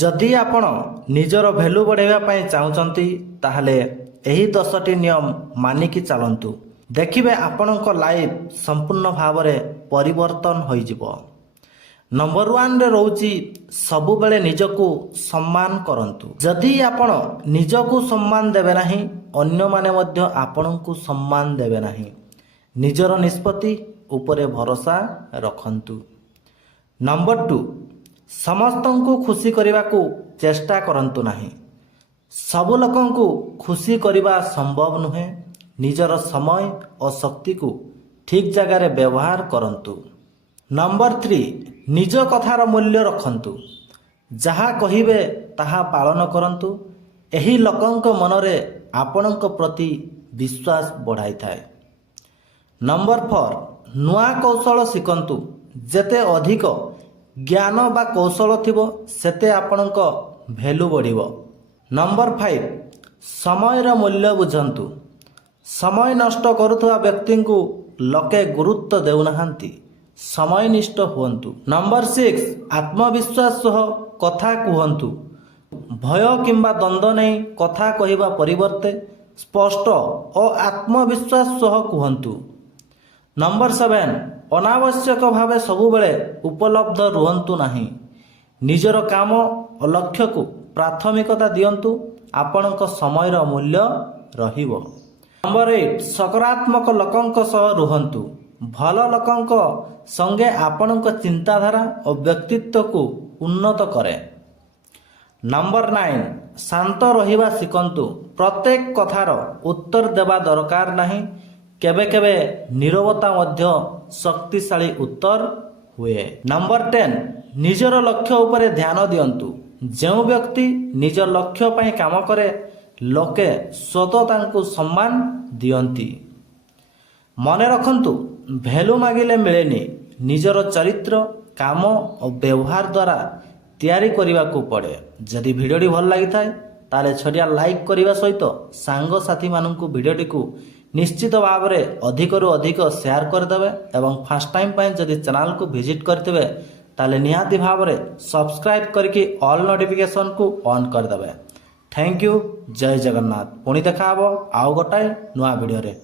जदि आपण निजर भैल्यू बढ़ावा चाहते ताहले एही 10टी नियम मानिकी चलतु देखिए आपणक लाइफ संपूर्ण भाव में परिवर्तन हो जिवो। नंबर 1 रे रोची सबुबेले निजको सम्मान करंतु। जदि आपण निजको सम्मान देबे नाही अन्य माने मध्य आपणको सम्मान देबे नाही। निजर निष्पत्ति उपरे भरोसा रखंतु। नंबर 2 समस्तंको खुशी करने को चेष्टा करंतु नाही। सबु लोकंको खुशी करने संभव नुहे। निजर समय और शक्ति को ठीक जगह व्यवहार करंतु। नंबर 3 निज कथार मूल्य रखंतु। जहाँ कहिबे ताहा पालन करंतु। एही लोकंक मनरे आपणक प्रति विश्वास बढ़ाई थाए। नंबर 4 नुआ कौशल शिखंतु। जेते अधिक ज्ञान बा कौशल थिबो सेते आपणक भैल्यू बढ़िबो। नंबर 5 समयर मूल्य बुझंतु। समय नष्ट करुवा व्यक्ति को लोके गुरुत्व देउनाहांती। समयनिष्ठ हुअन्तु। नंबर 6 आत्मविश्वास सह कथा कुहन्तु। भय किंबा द्वंद्व नहीं कथा कहिबा परिवर्ते स्पष्ट और आत्मविश्वास सह कुहन्तु। नंबर 7 अनावश्यक भावे सबुबेले उपलब्ध रुहन्तु नाही। निजर काम और लक्ष्य को प्राथमिकता दियंतु। आपणक समयर मूल्य रहिबो। नंबर 8 सकारात्मक लोकंक सह रुहन्तु। भल लोकंक संगे आपणक चिंताधारा और व्यक्तित्व को उन्नत करे। नंबर 9 शांत रहिबा शिखंतु। प्रत्येक कथार उत्तर देवा दरकार नहीं। केबे केबे नीरवता मध्य शक्तिशाली उत्तर हुए। नंबर 10 निजर लक्ष्य उपरे ध्यान दियंतु। जो व्यक्ति निज लक्ष्य पई काम करे लोके स्वतः तांको सम्मान दियंती। मने रखंतु भैल्यू मागिले मिलेनी। निजर चरित्र काम और व्यवहार द्वारा तैयारी करने को पड़े। जदि भिडियोटी भल लगी थाए ताले छोटिया लाइक करने सहित सांग साथी मानू भिडियोटी को निश्चित भाव में अधिकरू अधिक शेयर करदे। एवं फर्स्ट टाइम पर जदि चैनल को विजिट करते ताले निहाती भाव में सब्सक्राइब करके ऑल नोटिफिकेशन को ऑन करदे। Thank you. जय जगन्नाथ। पुणी देखा आउ गोटाए नुआ भिडियो रे।